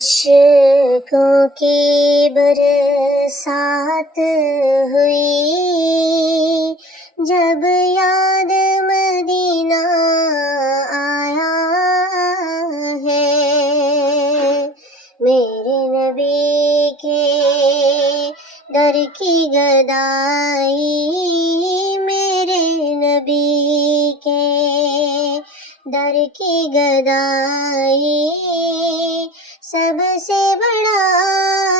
عشقوں کی برسات ہوئی جب یاد مدینہ آیا ہے، میرے نبی کے در کی گدائی، میرے نبی کے در کی گدائی سب سے بڑا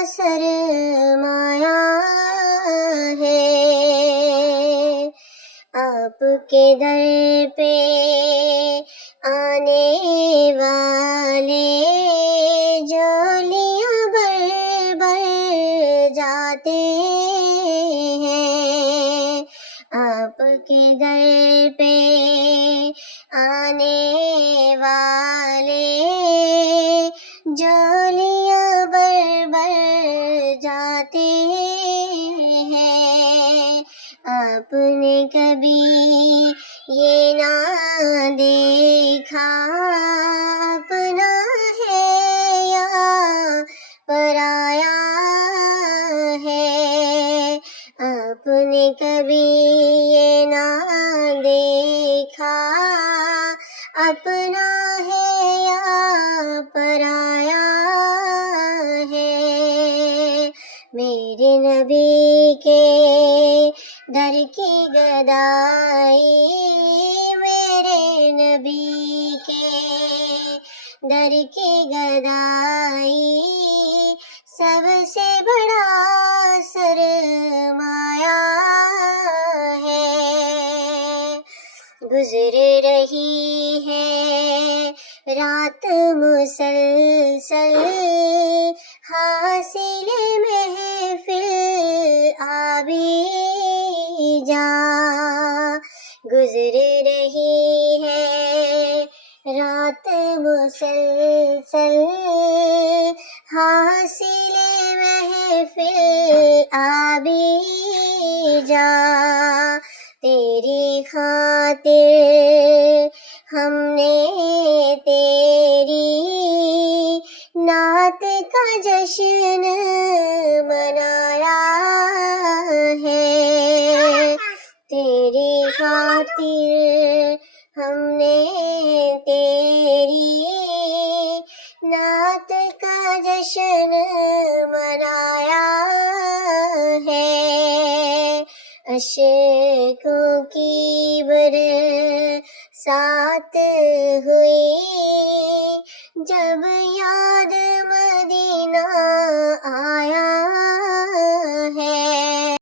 سرمایہ ہے۔ آپ کے در پہ آنے والے جولیاں بھر بھر جاتے ہیں، آپ کے در پہ آنے والے جولیاں بھر بھر جاتے ہیں۔ آپ نے کبھی یہ نہ دیکھا اپنا ہے یا پرایا ہے، آپ نے کبھی یہ نہ دیکھا اپنا ہے یا پرایا ہے، میرے نبی کے در کی گدائی، میرے نبی کے در کی گدائی سب سے بڑا سرمایہ ہے۔ گزر رہی ہے رات مسلسل، حاصل محفل آبی جا، گزر رہی ہے رات مسلسل، حاصل محفل آبی جا، تیری خاطر ہم نے تیری نعت کا جشن منایا ہے، تیری خاطر ہم نے تیری نعت کا جشن منایا ہے۔ عشقوں کی برسات ہوئی جب یاد